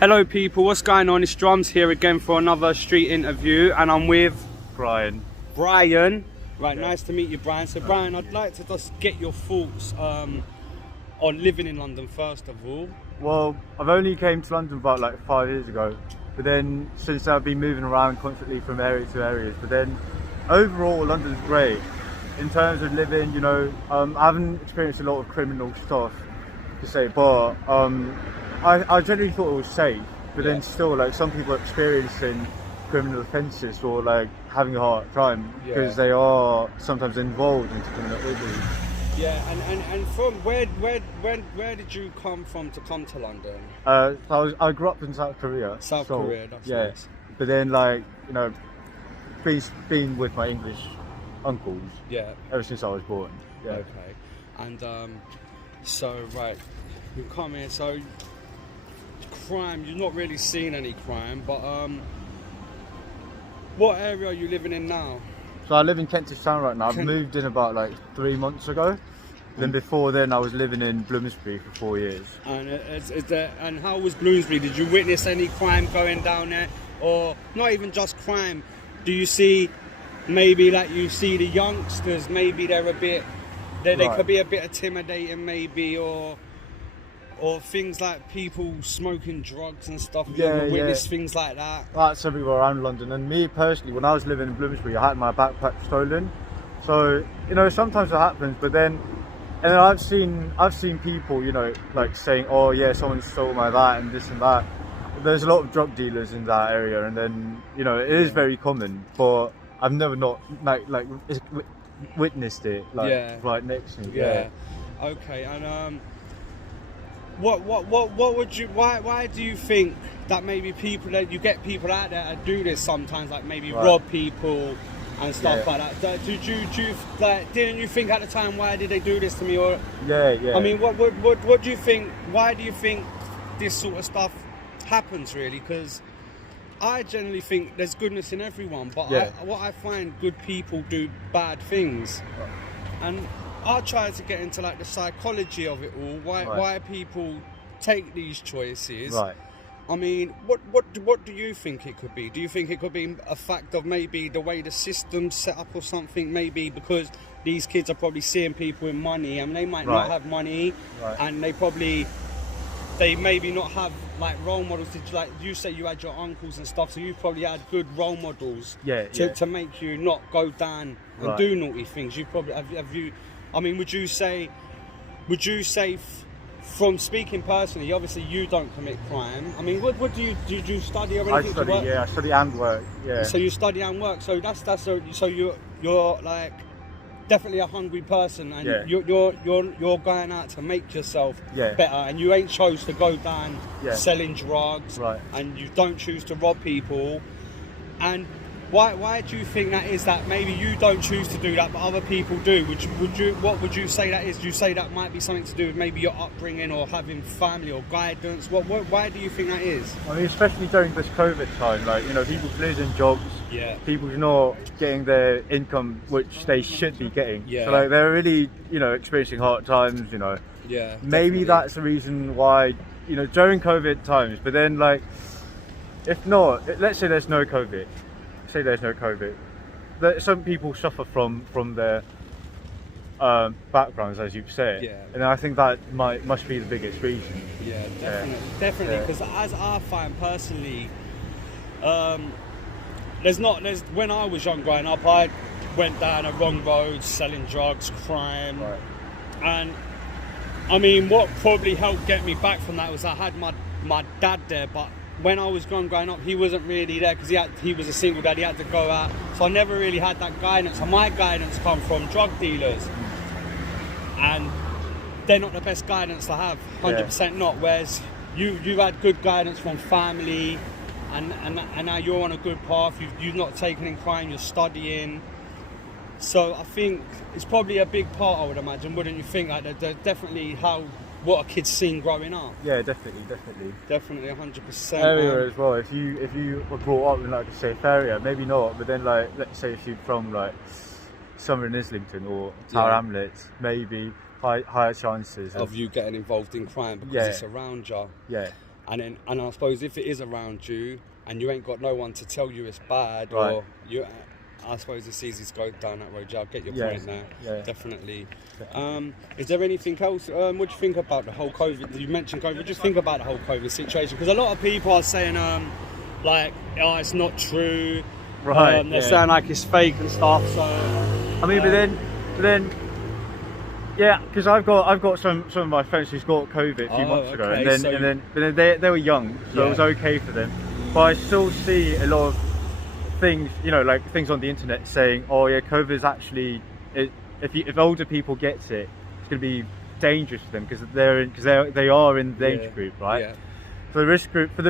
Hello people, what's going on? It's Drums here again for another street interview, and I'm with Brian. Right, Yeah. nice to meet you, Brian. So Brian, I'd like to just get your thoughts on living in London first of all. Well, I've only came to London about like 5 years ago, but then since I've been moving around constantly from area to areas. But then overall, London's great in terms of living. You know, I haven't experienced a lot of criminal stuff to say, but I generally thought it was safe. But then still, like some people are experiencing criminal offences or like having a hard time because they are sometimes involved in criminal activity. Yeah, and from where did you come from to come to London? I grew up in South Korea. South Korea, that's nice. But then, like, you know, been with my English uncles. Yeah. Ever since I was born. Yeah. Okay. And so right, you come here. So crime, you've not really seen any crime, but what area are you living in now? So I live in Kentish Town right now. I've moved in about like 3 months ago. Then before then, I was living in Bloomsbury for 4 years. And and how was Bloomsbury? Did you witness any crime going down there, or not even just crime? Do you see maybe like you see the youngsters? Maybe they're a bit, they could be a bit intimidating, maybe, or things like people smoking drugs and stuff. Have you ever witnessed things like that? That's everywhere around London. And me personally, when I was living in Bloomsbury, I had my backpack stolen. So, you know, sometimes it happens, but then, and then I've seen people, you know, like saying, oh yeah, someone stole my that and this and that. There's a lot of drug dealers in that area, and then, you know, it is very common, but I've never not like witnessed it right next to me. Yeah. Okay, and what would you? Why do you think that maybe that you get people out there that do this sometimes, like maybe rob people and stuff like that? Didn't you think at the time, why did they do this to me? Or I mean, what do you think? Why do you think this sort of stuff happens, really? Because I generally think there's goodness in everyone, but what I find, good people do bad things, and I try to get into like the psychology of it all. Why people take these choices? Right. I mean, what do you think it could be? Do you think it could be a fact of maybe the way the system's set up or something? Maybe because these kids are probably seeing people with money, and they might not have money, and they maybe not have like role models. Like you say, you had your uncles and stuff, so you probably had good role models to make you not go down and do naughty things. You probably have you. I mean, would you say from speaking personally, obviously you don't commit crime. I mean, what do you study or anything? I study and work. Yeah. So you study and work. So so you're like definitely a hungry person, and you're going out to make yourself better, and you ain't chose to go down selling drugs, and you don't choose to rob people. And why do you think that is? That maybe you don't choose to do that, but other people do. What would you say that is? Do you say that might be something to do with maybe your upbringing or having family or guidance? Why do you think that is? I mean, especially during this COVID time, like, you know, people's losing jobs. Yeah. People's not getting their income, which they should be getting. Yeah. So like they're really, you know, experiencing hard times. You know. Yeah. Maybe that's the reason why, you know, during COVID times. But then, like, if not, let's say there's no COVID. Say there's no COVID. Some people suffer from their backgrounds, as you've said, and I think that must be the biggest reason. Yeah, definitely. Because as I find personally, when I was young growing up, I went down a wrong road, selling drugs, crime, and I mean, what probably helped get me back from that was I had my dad there, but when I was growing up, he wasn't really there because he was a single dad. He had to go out, so I never really had that guidance. And my guidance come from drug dealers, and they're not the best guidance to have. 100% not. Whereas you've had good guidance from family, and now you're on a good path. You've not taken in crime. You're studying. So I think it's probably a big part, I would imagine, wouldn't you think? Like they're definitely what a kid's seen growing up. Yeah, definitely. Definitely, 100%. Area as well. If you were brought up in like a safe area, maybe not. But then, like, let's say if you're from like somewhere in Islington or Tower Hamlets, maybe higher chances of you getting involved in crime because it's around you. Yeah. and I suppose if it is around you and you ain't got no one to tell you it's bad, Right. or you, I suppose it's easy to go down that road. Yeah, I get your Yeah. point now. Yeah. Definitely. Is there anything else? What do you think about the whole COVID? You mentioned COVID. What do you think about the whole COVID situation? Because a lot of people are saying, like, oh, it's not true. Right. They're saying like it's fake and stuff. So I mean, but then, yeah, because I've got some of my friends who's got COVID a few months ago, okay, and then they were young, so it was okay for them. But I still see a lot of things, you know, like things on the internet saying, oh yeah, COVID is actually, if older people get it, it's going to be dangerous for them because they are in the danger group, right? Yeah. For the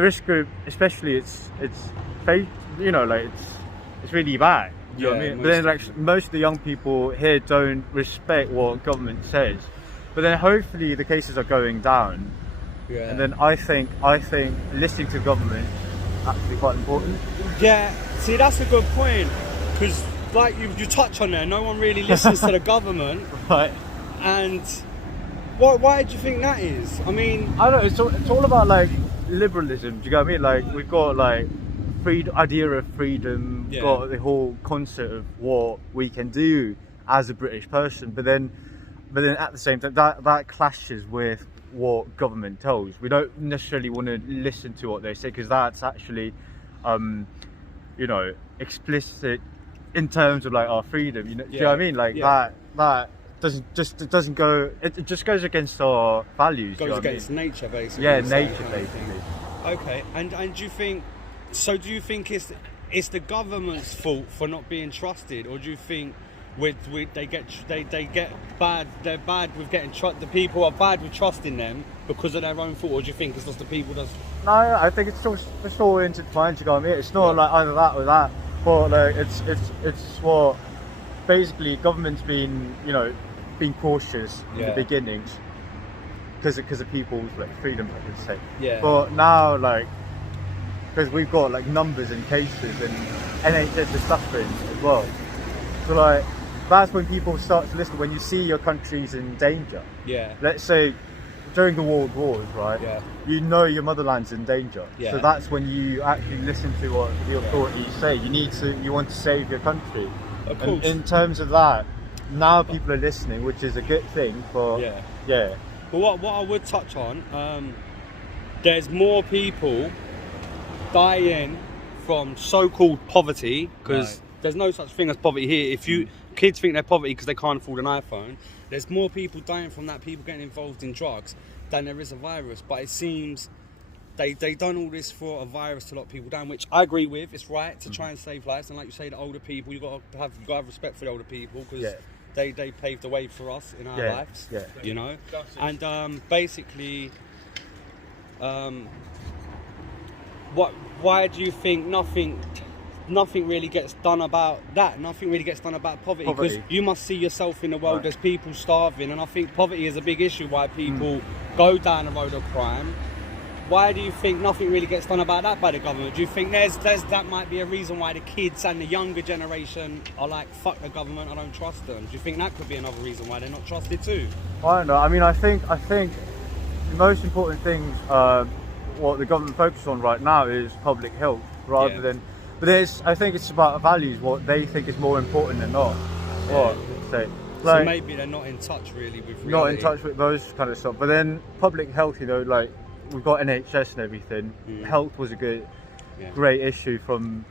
risk group, especially, it's you know, like it's really bad. You know what I mean? But then, like, most of the young people here don't respect what government says. But then, hopefully, the cases are going down. Yeah. And then I think listening to government is actually quite important. Yeah. See, that's a good point, because like you touch on there, no one really listens to the government. Right. And why do you think that is? I mean, I don't know. It's all about like liberalism. Do you get what I mean? Like, we've got like idea of freedom, Yeah. got the whole concept of what we can do as a British person, but then at the same time that clashes with what government tells. We don't necessarily want to listen to what they say because that's actually you know, explicit in terms of like our freedom, you know. Do you know what I mean? Like that doesn't go, it just goes against our values. goes against nature, basically. Yeah, So nature, kind of thing. basically. Okay, and do you think? So do you think it's the government's fault for not being trusted, or do you think they get bad? They're bad with getting the people are bad with trusting them because of their own fault, or do you think it's just the people that's? No, I think it's all intertwined. You know what I mean? It's not like either that or that, but like it's what basically government's been, you know, being cautious in the beginnings because of people's like freedom, I would say. Yeah. But now, like, because we've got like numbers and cases and NHS is suffering as well, so like that's when people start to listen. When you see your country's in danger. Yeah. Let's say during the World Wars, right? Yeah. You know your motherland's in danger. Yeah. So that's when you actually listen to what the authorities say. You want to save your country. Of And course. in terms of that, now people are listening, which is a good thing. But yeah. But what I would touch on, there's more people dying from so-called poverty, because there's no such thing as poverty here. If kids think they're poverty because they can't afford an iPhone, there's more people dying from that, people getting involved in drugs, than there is a virus. But it seems they done all this for a virus to lock people down, which I agree with. It's right to try and save lives, and like you say, the older people, you got to have respect for the older people, because they paved the way for us in our lives. Yeah. You know, and basically, why do you think nothing really gets done about that? Nothing really gets done about poverty, because you must see yourself in the world. There's people starving, and I think poverty is a big issue why people go down the road of crime. Why do you think nothing really gets done about that by the government? Do you think that might be a reason why the kids and the younger generation are like, fuck the government, I don't trust them? Do you think that could be another reason why they're not trusted too? I don't know. I mean, I think the most important things what the government focuses on right now is public health rather than. But I think it's about values, what they think is more important than not. So maybe they're not in touch really with reality. Not in touch with those kind of stuff. But then public health, you know, like we've got NHS and everything. Health was a great issue from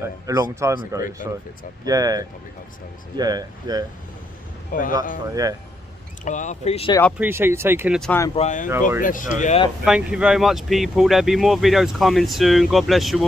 a long time ago. So public health services. I appreciate you taking the time, Brian. God bless you. Thank you very much, people. There'll be more videos coming soon. God bless you all.